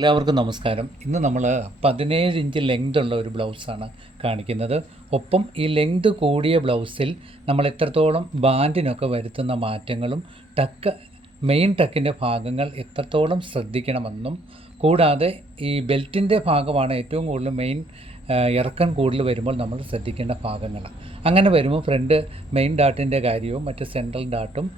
എല്ലാവർക്കും നമസ്കാരം. ഇന്ന് നമ്മൾ 17 ഇഞ്ച് ലെങ്ത് ഉള്ള ഒരു ബ്ലൗസാണ് കാണിക്കുന്നത്. ഒപ്പം ഈ ലെങ്ത് കൂടിയ ബ്ലൗസിൽ നമ്മൾ എത്രത്തോളം ബാൻഡിനൊക്കെ വരുത്തുന്ന മാറ്റങ്ങളും മെയിൻ ടക്കിൻ്റെ ഭാഗങ്ങൾ എത്രത്തോളം ശ്രദ്ധിക്കണമെന്നും, കൂടാതെ ഈ ബെൽറ്റിൻ്റെ ഭാഗമാണ് ഏറ്റവും കൂടുതൽ ഇറക്കം കൂടുതൽ വരുമ്പോൾ നമ്മൾ ശ്രദ്ധിക്കേണ്ട ഭാഗങ്ങൾ. അങ്ങനെ വരുമ്പോൾ ഫ്രണ്ട് മെയിൻ ഡാട്ടിൻ്റെ കാര്യവും മറ്റ് സെൻട്രൽ ഡാട്ടും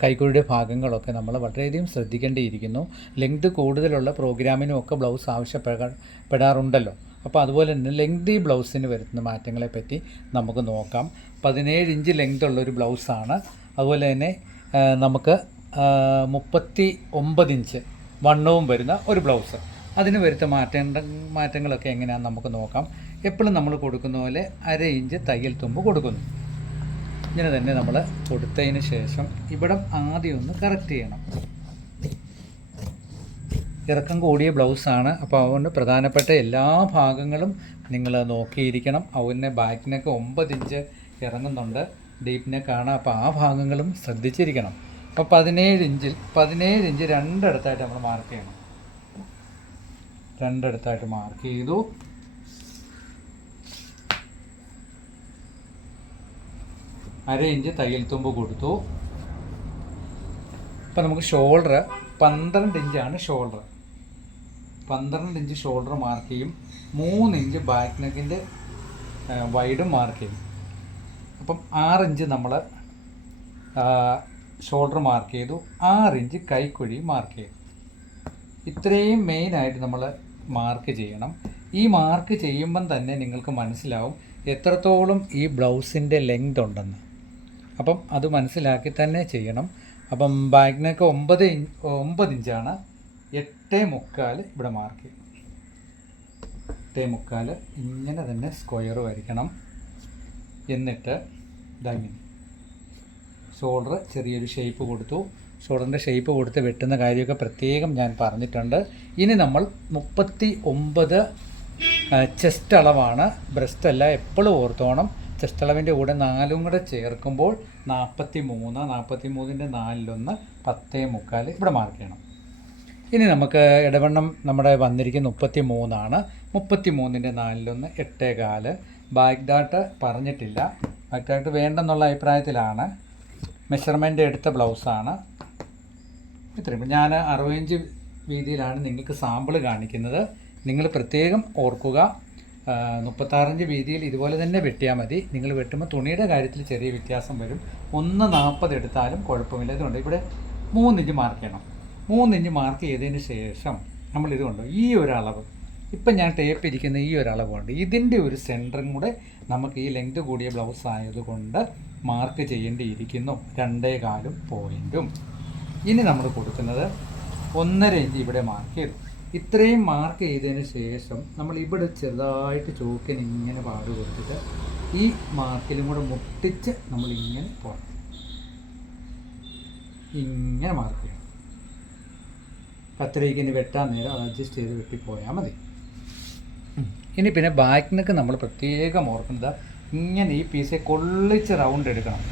കൈക്കുഴിയുടെ ഭാഗങ്ങളൊക്കെ നമ്മൾ വളരെയധികം ശ്രദ്ധിക്കേണ്ടിയിരിക്കുന്നു. ലെങ്ത് കൂടുതലുള്ള പ്രോഗ്രാമിനും ഒക്കെ ബ്ലൗസ് ആവശ്യപ്പെടാറുണ്ടല്ലോ. അപ്പോൾ അതുപോലെ തന്നെ ലെങ്തി ബ്ലൗസിന് വരുത്തുന്ന മാറ്റങ്ങളെപ്പറ്റി നമുക്ക് നോക്കാം. 17 ഇഞ്ച് ലെങ്ത് ഉള്ളൊരു ബ്ലൗസാണ്. അതുപോലെ തന്നെ നമുക്ക് 39 ഇഞ്ച് വണ്ണവും വരുന്ന ഒരു ബ്ലൗസ്. അതിന് വരുത്ത മാറ്റങ്ങളൊക്കെ എങ്ങനെയാണെന്ന് നമുക്ക് നോക്കാം. എപ്പോഴും നമ്മൾ കൊടുക്കുന്ന പോലെ 1/2 ഇഞ്ച് തയ്യൽ തുമ്പ് കൊടുക്കുന്നു. ഇങ്ങനെ തന്നെ നമ്മൾ കൊടുത്തതിന് ശേഷം ഇവിടം ആദ്യം ഒന്ന് കറക്റ്റ് ചെയ്യണം. ഇറക്കം കൂടിയ ബ്ലൗസാണ്, അപ്പോൾ അതുകൊണ്ട് പ്രധാനപ്പെട്ട എല്ലാ ഭാഗങ്ങളും നിങ്ങൾ നോക്കിയിരിക്കണം. അതുപോലെ ബാക്കിനൊക്കെ 9 ഇഞ്ച് ഇറങ്ങുന്നുണ്ട്, ഡീപ്പ് നെക്കാണ്. അപ്പോൾ ആ ഭാഗങ്ങളും ശ്രദ്ധിച്ചിരിക്കണം. അപ്പോൾ 17 ഇഞ്ച് രണ്ടിടത്തായിട്ട് നമ്മൾ മാർക്ക് ചെയ്യണം. രണ്ടിടത്തായിട്ട് മാർക്ക് ചെയ്തു. അര ഇഞ്ച് തയ്യൽ തുമ്പ് കൊടുത്തു. ഇപ്പം നമുക്ക് ഷോൾഡർ 12 ഇഞ്ചാണ്. 12 ഇഞ്ച് ഷോൾഡർ മാർക്ക് ചെയ്യും. 3 ഇഞ്ച് ബാക്ക് നെക്കിൻ്റെ വൈഡും മാർക്ക് ചെയ്യും. അപ്പം 6 ഇഞ്ച് നമ്മൾ ഷോൾഡർ മാർക്ക് ചെയ്തു. 6 ഇഞ്ച് കൈക്കുഴി മാർക്ക് ചെയ്തു. ഇത്രയും മെയിനായിട്ട് നമ്മൾ മാർക്ക് ചെയ്യണം. ഈ മാർക്ക് ചെയ്യുമ്പം തന്നെ നിങ്ങൾക്ക് മനസ്സിലാവും എത്രത്തോളം ഈ ബ്ലൗസിൻ്റെ ലെങ്ത് ഉണ്ടെന്ന്. അപ്പം അത് മനസ്സിലാക്കി തന്നെ ചെയ്യണം. അപ്പം ബാക്ക് നെക്ക് 9 ഇഞ്ചാണ്. 8.25 ഇവിടെ മാർക്ക് ചെയ്യും. 8.25 ഇങ്ങനെ തന്നെ സ്ക്വയർ വരയ്ക്കണം. എന്നിട്ട് ഇതങ്ങനെ ഷോൾഡർ ചെറിയൊരു ഷേപ്പ് കൊടുത്തു. ഷോൾഡറിൻ്റെ ഷേപ്പ് കൊടുത്ത് വെട്ടുന്ന കാര്യമൊക്കെ പ്രത്യേകം ഞാൻ പറഞ്ഞിട്ടുണ്ട്. ഇനി നമ്മൾ 39 ചെസ്റ്റ് അളവാണ്, ബ്രസ്റ്റ് അല്ല. എപ്പോഴും ഓർത്തോണം. ചെസ്റ്റ് അളവിൻ്റെ കൂടെ 4 കൂടെ ചേർക്കുമ്പോൾ 43. 43ൻ്റെ 4-1 10.25 ഇവിടെ മാർക്ക് ചെയ്യണം. ഇനി നമുക്ക് ഇടവണ്ണം നമ്മുടെ വന്നിരിക്കുന്ന 33 33ൻ്റെ 4-1 8.25. ബാക്ക് ഡാട്ട് പറഞ്ഞിട്ടില്ല. ബാക്ക് ഡാട്ട് വേണ്ടെന്നുള്ള അഭിപ്രായത്തിലാണ്. മെഷർമെൻ്റ് എടുത്ത ബ്ലൗസാണ്. ഇത്രയും ഞാൻ 60 ഇഞ്ച് വീതിയിലാണ് നിങ്ങൾക്ക് സാമ്പിൾ കാണിക്കുന്നത്. നിങ്ങൾ പ്രത്യേകം ഓർക്കുക, 36 ഇഞ്ച് വീതിയിൽ ഇതുപോലെ തന്നെ വെട്ടിയാൽ മതി. നിങ്ങൾ വെട്ടുമ്പോൾ തുണിയുടെ കാര്യത്തിൽ ചെറിയ വ്യത്യാസം വരും. 1.40 എടുത്താലും കുഴപ്പമില്ല. ഇതുകൊണ്ട് ഇവിടെ 3 ഇഞ്ച് മാർക്ക് ചെയ്യണം. 3 ഇഞ്ച് മാർക്ക് ചെയ്തതിന് ശേഷം നമ്മളിതുകൊണ്ട് ഈ ഒരു അളവ്, ഇപ്പം ഞാൻ ടേപ്പ് ഇരിക്കുന്ന ഈ ഒരു അളവുണ്ട്, ഇതിൻ്റെ ഒരു സെൻറ്ററും കൂടെ നമുക്ക് ഈ ലെങ്ത് കൂടിയ ബ്ലൗസ് ആയതുകൊണ്ട് മാർക്ക് ചെയ്യേണ്ടിയിരിക്കുന്നു. 2.25 പോയിൻറ്റും. ഇനി നമ്മൾ കൊടുക്കുന്നത് 1.5 ഇഞ്ച് ഇവിടെ മാർക്ക് ചെയ്തു. ഇത്രയും മാർക്ക് ചെയ്തതിന് ശേഷം നമ്മൾ ഇവിടെ ചെറുതായിട്ട് ചോക്കിന് ഇങ്ങനെ പാട് കൊടുത്തിട്ട് ഈ മാർക്കിലും കൂടെ മുട്ടിച്ച് നമ്മളിങ്ങനെ പോകണം. ഇങ്ങനെ മാർക്ക് ചെയ്യണം. കത്രികയ്ക്ക് ഇനി വെട്ടാൻ നേരം അത് അഡ്ജസ്റ്റ് ചെയ്ത് വെട്ടിപ്പോയാൽ മതി. ഇനി പിന്നെ ബാക്കിനൊക്കെ നമ്മൾ പ്രത്യേകം ഓർക്കുന്നത്, ഇങ്ങനെ ഈ പീസെ കൊള്ളിച്ച് റൗണ്ട് എടുക്കണം.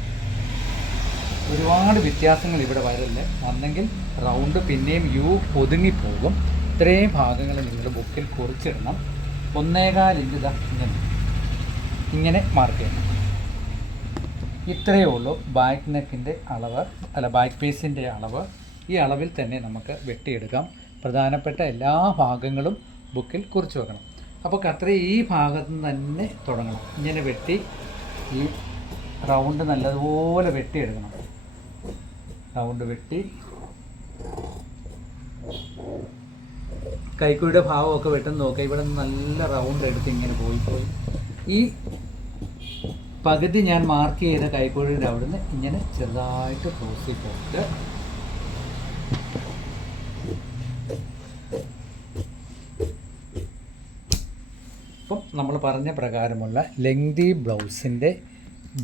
ഒരുപാട് വ്യത്യാസങ്ങൾ ഇവിടെ വരല്ലേ. വന്നെങ്കിൽ റൗണ്ട് പിന്നെയും ഒതുങ്ങിപ്പോകും. ഇത്രയും ഭാഗങ്ങൾ നിങ്ങൾ ബുക്കിൽ കുറിച്ചിടണം. 1.25 ഇഞ്ച് ഇങ്ങനെ മാർക്ക് ചെയ്യണം. ഇത്രയേ ഉള്ളൂ ബാക്ക് നെക്കിൻ്റെ അളവ്, ബാക്ക് പീസിൻ്റെ അളവ്. ഈ അളവിൽ തന്നെ നമുക്ക് വെട്ടിയെടുക്കാം. പ്രധാനപ്പെട്ട എല്ലാ ഭാഗങ്ങളും ബുക്കിൽ കുറിച്ച് വെക്കണം. അപ്പോൾ കത്രി ഈ ഭാഗത്ത് നിന്ന് തന്നെ തുടങ്ങണം. ഇങ്ങനെ വെട്ടി ഈ റൗണ്ട് നല്ലതുപോലെ വെട്ടിയെടുക്കണം. റൗണ്ട് വെട്ടി കൈക്കുഴിയുടെ ഭാവമൊക്കെ വെട്ടുന്ന നോക്കുക. ഇവിടെ നിന്ന് നല്ല റൗണ്ട് എടുത്ത് ഇങ്ങനെ പോയി ഈ പകുതി ഞാൻ മാർക്ക് ചെയ്ത കൈക്കുഴിയുടെ അവിടെ നിന്ന് ഇങ്ങനെ ചെറുതായിട്ട് ക്രോസ് പോയിട്ട് ഇപ്പം നമ്മൾ പറഞ്ഞ പ്രകാരമുള്ള ലെങ്തി ബ്ലൗസിൻ്റെ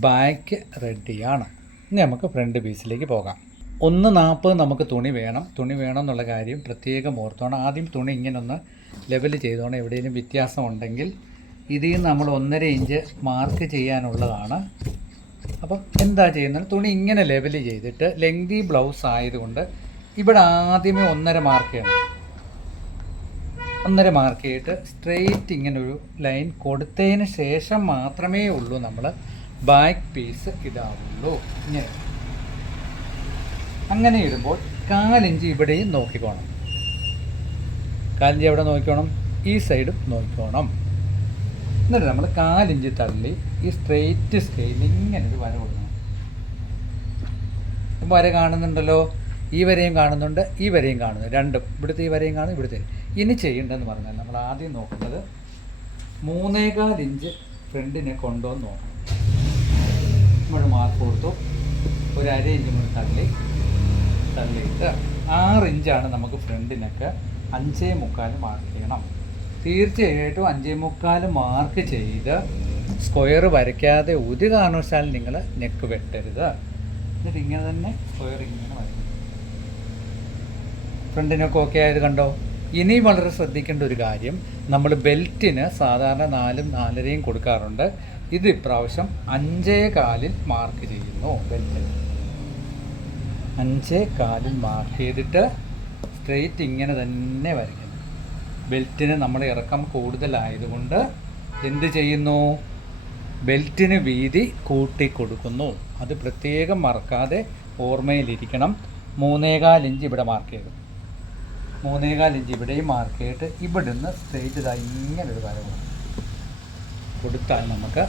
ബാക്ക് റെഡിയാണ്. ഇനി നമുക്ക് ഫ്രണ്ട് പീസിലേക്ക് പോകാം. 1.40 നമുക്ക് തുണി വേണം എന്നുള്ള കാര്യം പ്രത്യേകം ഓർത്തോണം. ആദ്യം തുണി ഇങ്ങനെ ഒന്ന് ലെവൽ ചെയ്തോണം. എവിടെയെങ്കിലും വ്യത്യാസം ഉണ്ടെങ്കിൽ ഇതിൽ നിന്ന് നമ്മൾ 1.5 ഇഞ്ച് മാർക്ക് ചെയ്യാനുള്ളതാണ്. അപ്പം എന്താ ചെയ്യുന്നത്, തുണി ഇങ്ങനെ ലെവൽ ചെയ്തിട്ട് ലെങ്തി ബ്ലൗസ് ആയതുകൊണ്ട് ഇവിടെ ആദ്യമേ 1.5 മാർക്ക് ചെയ്യണം. ഒന്നര മാർക്ക് ചെയ്തിട്ട് സ്ട്രെയിറ്റ് ഇങ്ങനെ ഒരു ലൈൻ കൊടുത്തതിന് ശേഷം മാത്രമേ ഉള്ളൂ നമ്മൾ ബാക്ക് പീസ് ഇടാവുള്ളൂ. ഇങ്ങനെ അങ്ങനെ ഇടുമ്പോൾ 1/4 ഇഞ്ച് ഇവിടെയും നോക്കിക്കോണം. 1/4 ഇഞ്ച് എവിടെ നോക്കിക്കോണം? ഈ സൈഡും നോക്കിക്കോണം. എന്നിട്ട് നമ്മൾ 1/4 ഇഞ്ച് തള്ളി ഈ സ്ട്രെയിറ്റ് സ്കെയിൽ ഇങ്ങനെ ഒരു വര കൊടുക്കണം. വര കാണുന്നുണ്ടല്ലോ, ഈ വരയും കാണുന്നുണ്ട്, ഈ വരയും കാണുന്നു, രണ്ടും. ഇവിടുത്തെ ഈ വരയും കാണും, ഇവിടുത്തെ. ഇനി ചെയ്യേണ്ടതെന്ന് പറഞ്ഞാൽ നമ്മൾ ആദ്യം നോക്കുന്നത് 3.25 ഇഞ്ച് ഫ്രണ്ടിനെ കൊണ്ടുവന്ന് നോക്കണം. നമ്മൾ മാർക്ക് കൊടുത്തു, ഒരു 1/2 ഇഞ്ച് കൂടി തള്ളിയിട്ട് 6 ഇഞ്ചാണ് നമുക്ക് ഫ്രണ്ടിനൊക്കെ. 5.25 മാർക്ക് ചെയ്യണം. തീർച്ചയായിട്ടും 5.25 മാർക്ക് ചെയ്ത് സ്ക്വയർ വരയ്ക്കാതെ ഒരു കാരണവശാലും നിങ്ങൾ നെക്ക് വെട്ടരുത്. എന്നിട്ട് ഇങ്ങനെ തന്നെ സ്ക്വയർ ഇങ്ങനെ വരയ്ക്കും. ഫ്രണ്ടിനൊക്കെ ഓക്കെ ആയത് കണ്ടോ? ഇനി വളരെ ശ്രദ്ധിക്കേണ്ട ഒരു കാര്യം, നമ്മൾ ബെൽറ്റിന് സാധാരണ 4ഉം 4.5യും കൊടുക്കാറുണ്ട്. ഇത് ഇപ്രാവശ്യം 5.25 മാർക്ക് ചെയ്യുന്നു. ബെൽറ്റിന് 5.25 മാർക്ക് ചെയ്തിട്ട് സ്ട്രെയിറ്റ് ഇങ്ങനെ തന്നെ വരയ്ക്കുന്നു. ബെൽറ്റിന് നമ്മൾ ഇറക്കം കൂടുതലായതുകൊണ്ട് എന്ത് ചെയ്യുന്നു? ബെൽറ്റിന് വീതി കൂട്ടിക്കൊടുക്കുന്നു. അത് പ്രത്യേകം മറക്കാതെ ഓർമ്മയിലിരിക്കണം. 3.25 ഇഞ്ച് ഇവിടെ മാർക്ക് ചെയ്തു, 3.25 ഇഞ്ച് ഇവിടെയും മാർക്ക് ചെയ്തിട്ട് ഇവിടുന്ന് സ്ട്രെയിറ്റ് ഇതാ ഇങ്ങനൊരു വര കൊടുത്താൽ നമുക്ക്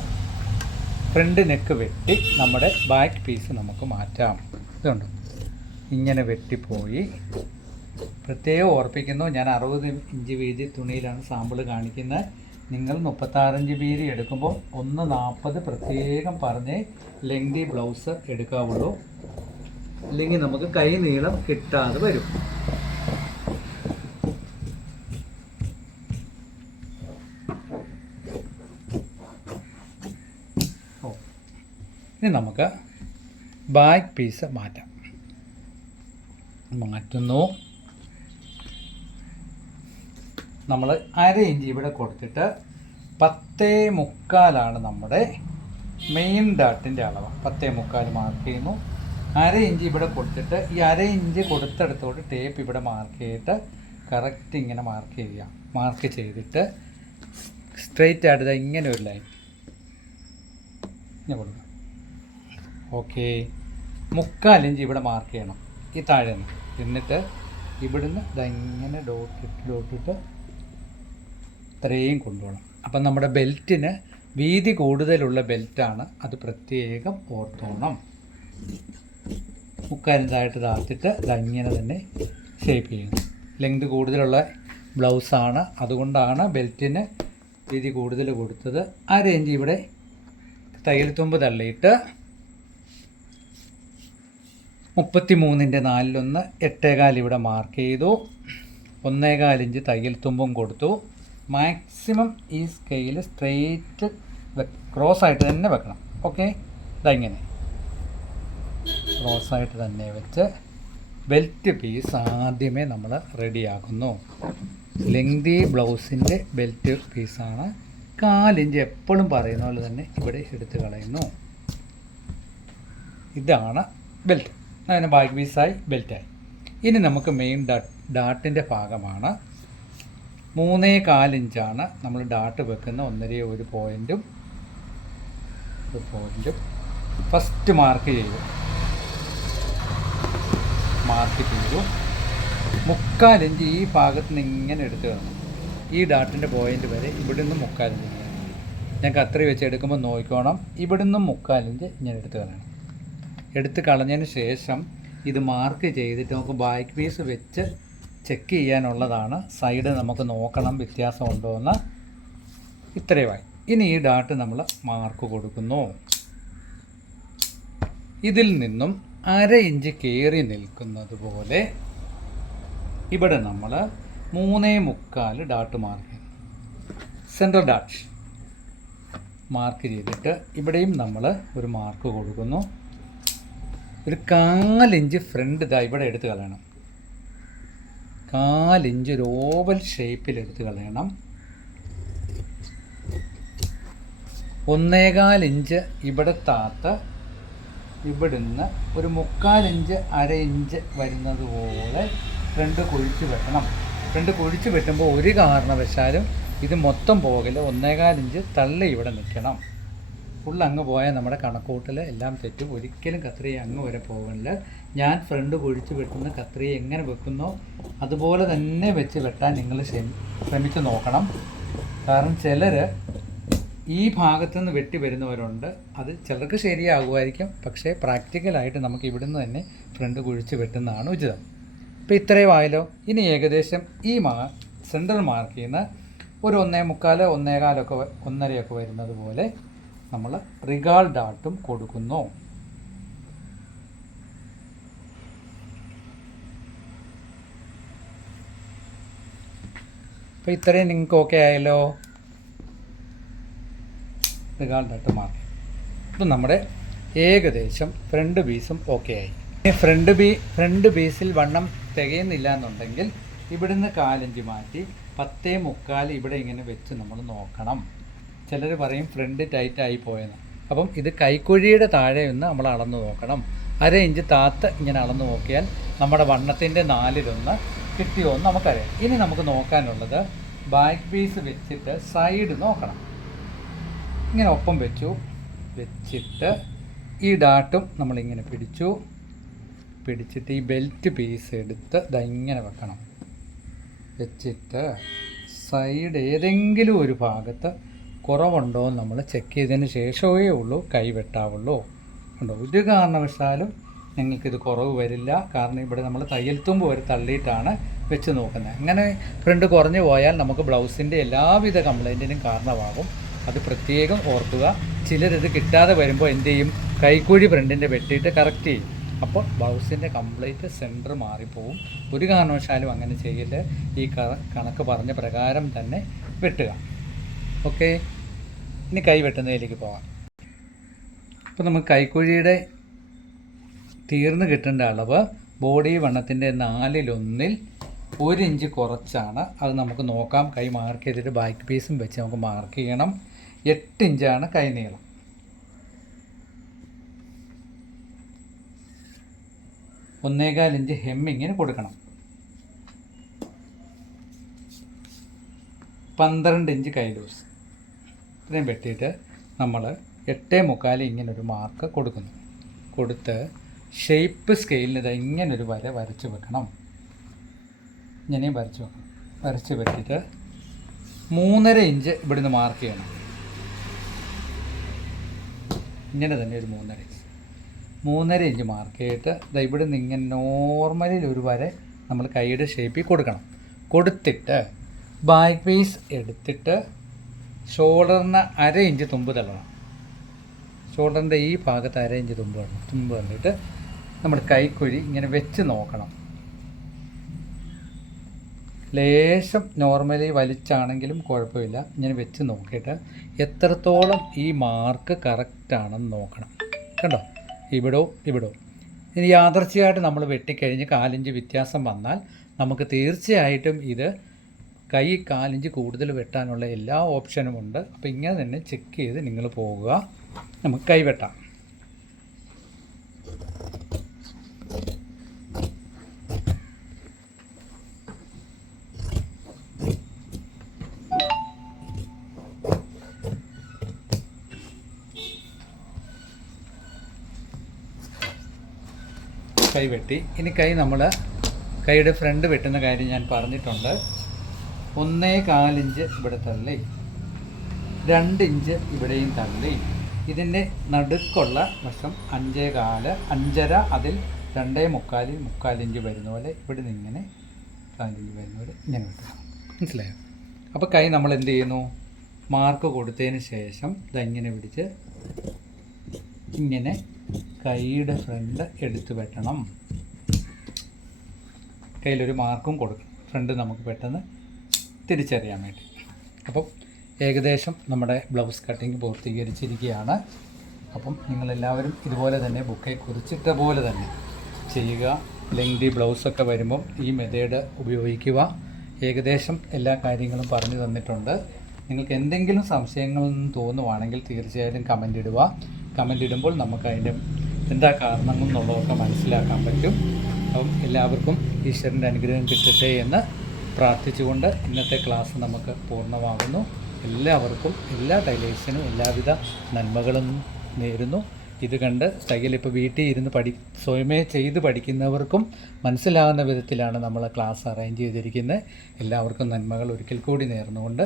ഫ്രണ്ട് നെക്ക് വെട്ടി നമ്മുടെ ബാക്ക് പീസ് നമുക്ക് മാറ്റാം. ഇതുണ്ട്, ഇങ്ങനെ വെട്ടിപ്പോയി. പ്രത്യേകം ഓർപ്പിക്കുന്നു, ഞാൻ 60 ഇഞ്ച് വീതി തുണിയിലാണ് സാമ്പിൾ കാണിക്കുന്നത്. നിങ്ങൾ 36 ഇഞ്ച് വീതി എടുക്കുമ്പോൾ 1.40 പ്രത്യേകം പറഞ്ഞ് ലെങ്തി ബ്ലൗസ് എടുക്കാവുള്ളൂ. അല്ലെങ്കിൽ നമുക്ക് കൈ നീളം കിട്ടാതെ വരും. ഇനി നമുക്ക് ബാക്ക് പീസ് മാറ്റുന്നു. നമ്മൾ 1/2 ഇഞ്ച് ഇവിടെ കൊടുത്തിട്ട് 10.25 നമ്മുടെ മെയിൻ ഡാട്ടിൻ്റെ അളവ്. 10.25 മാർക്ക് ചെയ്യുന്നു. 1/2 ഇഞ്ച് ഇവിടെ കൊടുത്തിട്ട് ഈ 1/2 ഇഞ്ച് കൊടുത്തെടുത്തോട്ട് ടേപ്പ് ഇവിടെ മാർക്ക് ചെയ്തിട്ട് കറക്റ്റ് ഇങ്ങനെ മാർക്ക് ചെയ്യുക. മാർക്ക് ചെയ്തിട്ട് സ്ട്രെയിറ്റ് ആയിട്ട് ഇങ്ങനെ ഒരു ലൈൻ ഇങ്ങനെ കൊടുക്കുക. ഓക്കെ, 3/4 ഇഞ്ച് ഇവിടെ മാർക്ക് ചെയ്യണം ഈ താഴെ നിന്ന്. എന്നിട്ട് ഇവിടുന്ന് ഇങ്ങനെ ഡോട്ടിട്ട് ഇത്രയും കൊണ്ടുപോകണം. അപ്പം നമ്മുടെ ബെൽറ്റിന് വീതി കൂടുതലുള്ള ബെൽറ്റാണ്, അത് പ്രത്യേകം ഓർത്തോണം. 3/4 ഇഞ്ചായിട്ട് താഴ്ത്തിട്ട് ഇങ്ങനെ തന്നെ ഷേപ്പ് ചെയ്യുന്നു. ലെങ്ത് കൂടുതലുള്ള ബ്ലൗസാണ്, അതുകൊണ്ടാണ് ബെൽറ്റിന് വീതി കൂടുതൽ കൊടുത്തത്. 1/2 ഇഞ്ച് ഇവിടെ തയ്യൽ തുമ്പ് തള്ളിയിട്ട് 33ൻ്റെ 4/1 8.25 ഇവിടെ മാർക്ക് ചെയ്തു. 1.25 ഇഞ്ച് തയ്യൽ തുമ്പും കൊടുത്തു. മാക്സിമം ഈ സ്കെയിൽ സ്ട്രെയിറ്റ് ക്രോസ് ആയിട്ട് തന്നെ വെക്കണം. ഓക്കെ, ഇങ്ങനെ ക്രോസ് ആയിട്ട് തന്നെ വെച്ച് ബെൽറ്റ് പീസ് ആദ്യമേ നമ്മൾ റെഡിയാക്കുന്നു. ലെങ്തി ബ്ലൗസിൻ്റെ ബെൽറ്റ് പീസാണ്. 1/4 ഇഞ്ച് എപ്പോഴും പറയുന്ന പോലെ തന്നെ ഇവിടെ എടുത്ത് കളയുന്നു. ഇതാണ് ബെൽറ്റ്. അങ്ങനെ ബാക്ക് പീസായി, ബെൽറ്റായി. ഇനി നമുക്ക് മെയിൻ ഡാട്ടിൻ്റെ ഭാഗമാണ്. 3.25 ഇഞ്ചാണ് നമ്മൾ ഡാട്ട് വെക്കുന്ന 1.1 പോയിൻറ്റും ഫസ്റ്റ് മാർക്ക് ചെയ്തു. 3.25 ഇഞ്ച് ഈ ഭാഗത്ത് നിന്ന് ഇങ്ങനെ എടുത്ത് കളഞ്ഞു. ഈ ഡാട്ടിൻ്റെ പോയിൻ്റ് വരെ ഇവിടുന്ന് 3.25 ഇഞ്ച്. ഞങ്ങൾക്ക് അത്രയും വെച്ച് എടുക്കുമ്പോൾ നോക്കിക്കോണം, ഇവിടുന്ന് 3.25 ഇഞ്ച് ഇങ്ങനെ എടുത്ത് കളയണം. എടുത്ത് കളഞ്ഞതിന് ശേഷം ഇത് മാർക്ക് ചെയ്തിട്ട് നമുക്ക് ബാക്ക് പീസ് വെച്ച് ചെക്ക് ചെയ്യാനുള്ളതാണ്. സൈഡ് നമുക്ക് നോക്കണം വ്യത്യാസം ഉണ്ടോ എന്ന്. ഇത്രയുമായി. ഇനി ഈ ഡാട്ട് നമ്മൾ മാർക്ക് കൊടുക്കുന്നു. ഇതിൽ നിന്നും 1/2 ഇഞ്ച് കയറി നിൽക്കുന്നത് പോലെ ഇവിടെ നമ്മൾ 3.25 ഡാട്ട് മാർക്ക് ചെയ്യും. സെൻട്രൽ ഡാട്ട് മാർക്ക് ചെയ്തിട്ട് ഇവിടെയും നമ്മൾ ഒരു മാർക്ക് കൊടുക്കുന്നു. ഒരു 1/4 ഇഞ്ച് ഫ്രണ്ട് ഇവിടെ എടുത്ത് കളയണം. 1/4 ഇഞ്ച് ഒരു ഓവൽ ഷേപ്പിൽ എടുത്ത് കളയണം. 1.25 ഇഞ്ച് ഇവിടെ താത്ത് ഇവിടുന്ന് ഒരു 3/4 ഇഞ്ച് 1/2 ഇഞ്ച് വരുന്നത് പോലെ ഫ്രണ്ട് കുഴിച്ച് വെക്കണം. ഫ്രണ്ട് കുഴിച്ച് വെട്ടുമ്പോൾ ഒരു കാരണവശാലും ഇത് മൊത്തം പോകല് 1.25 ഇഞ്ച് തള്ളി ഇവിടെ നിൽക്കണം. ഫുൾ അങ്ങ് പോയാൽ നമ്മുടെ കണക്കൂട്ടൽ എല്ലാം തെറ്റും. ഒരിക്കലും കത്രിക അങ്ങ് വരെ പോകണില്ല. ഞാൻ ഫ്രണ്ട് കുഴിച്ച് വെട്ടുന്ന കത്രിക എങ്ങനെ വെക്കുന്നോ അതുപോലെ തന്നെ വെച്ച് വെട്ടാൻ നിങ്ങൾ ശ്രമിച്ച് നോക്കണം. കാരണം ചിലർ ഈ ഭാഗത്തുനിന്ന് വെട്ടി വരുന്നവരുണ്ട്. അത് ചിലർക്ക് ശരിയാകുമായിരിക്കും, പക്ഷേ പ്രാക്ടിക്കലായിട്ട് നമുക്ക് ഇവിടുന്ന് തന്നെ ഫ്രണ്ട് കുഴിച്ച് വെട്ടുന്നതാണ് ഉചിതം. ഇപ്പോൾ ഇത്രയും ആയല്ലോ. ഇനി ഏകദേശം ഈ സെൻട്രൽ മാർക്കിൽ നിന്ന് ഒരു 1.25, 1.25 വരുന്നത് പോലെ നമ്മൾ റിഗാൾ ഡാട്ടും കൊടുക്കുന്നു. അപ്പോൾ ഇത്രയും നിങ്ങൾക്ക് ഓക്കെ ആയല്ലോ. റിഗാൾ ഡാട്ട് മാർക്ക്. ഇപ്പം നമ്മുടെ ഏകദേശം ഫ്രണ്ട് പീസും ഓക്കെ ആയി. ഫ്രണ്ട് പീസിൽ വണ്ണം തികയുന്നില്ല എന്നുണ്ടെങ്കിൽ ഇവിടുന്ന് 1/4 ഇഞ്ച് മാറ്റി 10.25 ഇവിടെ ഇങ്ങനെ വെച്ച് നമ്മൾ നോക്കണം. ചിലർ പറയും ഫ്രണ്ട് ടൈറ്റായി പോയെന്ന്. അപ്പം ഇത് കൈക്കുഴിയുടെ താഴെ നിന്ന് നമ്മൾ അളന്ന് നോക്കണം. 1/2 ഇഞ്ച് താത്ത് ഇങ്ങനെ അളന്ന് നോക്കിയാൽ നമ്മുടെ വണ്ണത്തിൻ്റെ 4/1 കിട്ടിയോ എന്ന് നമുക്കറിയാം. ഇനി നമുക്ക് നോക്കാനുള്ളത് ബാക്ക് പീസ് വെച്ചിട്ട് സൈഡ് നോക്കണം. ഇങ്ങനെ ഒപ്പം വെച്ചിട്ട് ഈ ഡാട്ടും നമ്മളിങ്ങനെ പിടിച്ചിട്ട് ഈ ബെൽറ്റ് പീസ് എടുത്ത് ഇങ്ങനെ വെക്കണം. വെച്ചിട്ട് സൈഡ് ഏതെങ്കിലും ഒരു ഭാഗത്ത് കുറവുണ്ടോ എന്ന് നമ്മൾ ചെക്ക് ചെയ്തതിന് ശേഷമേ ഉള്ളൂ കൈ വെട്ടാവുള്ളൂ. ഉണ്ടോ? ഒരു കാരണവശാലും നിങ്ങൾക്കിത് കുറവ് വരില്ല. കാരണം ഇവിടെ നമ്മൾ തയ്യൽ തുമ്പ് വരെ തള്ളിയിട്ടാണ് വെച്ച് നോക്കുന്നത്. അങ്ങനെ ഫ്രണ്ട് കുറഞ്ഞു പോയാൽ നമുക്ക് ബ്ലൗസിൻ്റെ എല്ലാവിധ കംപ്ലൈൻറ്റിനും കാരണമാകും. അത് പ്രത്യേകം ഓർക്കുക. ചിലരിത് കിട്ടാതെ വരുമ്പോൾ എന്ത് ചെയ്യും? കൈക്കുഴി ഫ്രണ്ടിൻ്റെ വെട്ടിയിട്ട് കറക്റ്റ് ചെയ്യും. അപ്പോൾ ബ്ലൗസിൻ്റെ കംപ്ലീറ്റ് സെൻറ്റർ മാറിപ്പോവും. ഒരു കാരണവശാലും അങ്ങനെ ചെയ്യല്. ഈ കണക്ക് പറഞ്ഞ പ്രകാരം തന്നെ വെട്ടുക. ഓക്കെ, ഇനി കൈ വെട്ടുന്നതിലേക്ക് പോകാം. അപ്പോൾ നമുക്ക് കൈക്കുഴിയുടെ തീർന്ന് കിട്ടേണ്ട അളവ് ബോഡി വണ്ണത്തിൻ്റെ 4/1 1 ഇഞ്ച് കുറച്ചാണ്. അത് നമുക്ക് നോക്കാം. കൈ മാർക്ക് ചെയ്തിട്ട് ബാക്ക് പീസും വെച്ച് നമുക്ക് മാർക്ക് ചെയ്യണം. 8 ഇഞ്ചാണ് കൈ നീളം. 1.25 ഇഞ്ച് ഹെമ്മിങ്ങിന് കൊടുക്കണം. 12 ഇഞ്ച് കൈ ലൂസ്. ഇത്രയും വെട്ടിയിട്ട് നമ്മൾ 8.25 ഇങ്ങനൊരു മാർക്ക് കൊടുത്ത് ഷേപ്പ് സ്കെയിലിന് ഇങ്ങനൊരു വര വരച്ച് വെക്കണം. ഇങ്ങനെയും വരച്ച് വെട്ടിയിട്ട് 3.5 ഇഞ്ച് ഇവിടുന്ന് മാർക്ക് ചെയ്യണം. ഇങ്ങനെ തന്നെ ഒരു 3.5 ഇഞ്ച് മാർക്ക് ചെയ്തിട്ട് ഇവിടെ നിന്ന് ഇങ്ങനെ നോർമലിൽ ഒരു വര നമ്മൾ കൈയുടെ ഷേപ്പിൽ കൊടുത്തിട്ട് ബാക്ക് പീസ് എടുത്തിട്ട് ഷോൾഡറിന് 1/2 ഇഞ്ച് തുമ്പ് തള്ളണം. ഷോൾഡറിൻ്റെ ഈ ഭാഗത്ത് 1/2 ഇഞ്ച് തുമ്പ് തള്ളിയിട്ട് നമ്മൾ കൈക്കുഴി ഇങ്ങനെ വെച്ച് നോക്കണം. ലേശം നോർമലി വലിച്ചാണെങ്കിലും കുഴപ്പമില്ല. ഇങ്ങനെ വെച്ച് നോക്കിയിട്ട് എത്രത്തോളം ഈ മാർക്ക് കറക്റ്റാണെന്ന് നോക്കണം. കണ്ടോ? ഇവിടോ ഇനി യാദർച്ഛയായിട്ട് നമ്മൾ വെട്ടിക്കഴിഞ്ഞ് 1/4 ഇഞ്ച് വ്യത്യാസം വന്നാൽ നമുക്ക് തീർച്ചയായിട്ടും ഇത് കൈ 1/4 ഇഞ്ച് കൂടുതൽ വെട്ടാനുള്ള എല്ലാ ഓപ്ഷനും ഉണ്ട്. അപ്പോൾ ഇങ്ങനെ തന്നെ ചെക്ക് ചെയ്ത് നിങ്ങൾ പോകുക. നമുക്ക് കൈ വെട്ടാം. കൈ വെട്ടി. ഇനി കൈയുടെ ഫ്രണ്ട് വെട്ടുന്ന കാര്യം ഞാൻ പറഞ്ഞിട്ടുണ്ട്. 1.25 ഇഞ്ച് ഇവിടെ തള്ളി, 2 ഇഞ്ച് ഇവിടെയും തള്ളി. ഇതിൻ്റെ നടുക്കുള്ള വശം 5.25, 5.5, അതിൽ 2.25 ഇഞ്ച് വരുന്ന പോലെ ഇവിടെ നിന്ന് ഇങ്ങനെ 4 ഇഞ്ച് വരുന്ന പോലെ ഇങ്ങനെ വെട്ടണം. മനസ്സിലായോ? അപ്പോൾ കൈ നമ്മൾ എന്ത് ചെയ്യുന്നു? മാർക്ക് കൊടുത്തതിന് ശേഷം ഇങ്ങനെ പിടിച്ച് ഇങ്ങനെ കൈയുടെ ഫ്രണ്ട് എടുത്ത് വെട്ടണം. കയ്യിലൊരു മാർക്കും കൊടുക്കണം. ഫ്രണ്ട് നമുക്ക് പെട്ടെന്ന് തിരിച്ചറിയാൻ വേണ്ടി. അപ്പം ഏകദേശം നമ്മുടെ ബ്ലൗസ് കട്ടിങ് പൂർത്തീകരിച്ചിരിക്കുകയാണ്. അപ്പം നിങ്ങളെല്ലാവരും ഇതുപോലെ തന്നെ ബുക്കെ കുറിച്ചിട്ട പോലെ തന്നെ ചെയ്യുക. ലെങ്തി ബ്ലൗസൊക്കെ വരുമ്പം ഈ മെത്തേഡ് ഉപയോഗിക്കുക. ഏകദേശം എല്ലാ കാര്യങ്ങളും പറഞ്ഞു തന്നിട്ടുണ്ട്. നിങ്ങൾക്ക് എന്തെങ്കിലും സംശയങ്ങളെന്ന് തോന്നുവാണെങ്കിൽ തീർച്ചയായിട്ടും കമൻ്റ് ഇടുക. കമൻ്റ് ഇടുമ്പോൾ നമുക്ക് അതിൻ്റെ എന്താ കാരണങ്ങൾ എന്നുള്ളതൊക്കെ മനസ്സിലാക്കാൻ പറ്റും. അപ്പം എല്ലാവർക്കും ഈശ്വരൻ്റെ അനുഗ്രഹം കിട്ടട്ടെ എന്ന് പ്രാർത്ഥിച്ചുകൊണ്ട് ഇന്നത്തെ ക്ലാസ് നമുക്ക് പൂർണ്ണമാകുന്നു. എല്ലാവർക്കും, എല്ലാ ടൈലേഴ്സിനും എല്ലാവിധ നന്മകളും നേരുന്നു. ഇത് കണ്ട് തയ്യൽ ഇപ്പോൾ വീട്ടിൽ ഇരുന്ന് സ്വയമേ ചെയ്ത് പഠിക്കുന്നവർക്കും മനസ്സിലാകുന്ന വിധത്തിലാണ് നമ്മൾ ക്ലാസ് അറേഞ്ച് ചെയ്തിരിക്കുന്നത്. എല്ലാവർക്കും നന്മകൾ ഒരിക്കൽ കൂടി നേർന്നുകൊണ്ട്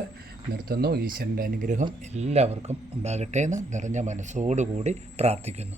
നിർത്തുന്നു. ഈശ്വരൻ്റെ അനുഗ്രഹം എല്ലാവർക്കും ഉണ്ടാകട്ടെ എന്ന് നിറഞ്ഞ മനസ്സോടുകൂടി പ്രാർത്ഥിക്കുന്നു.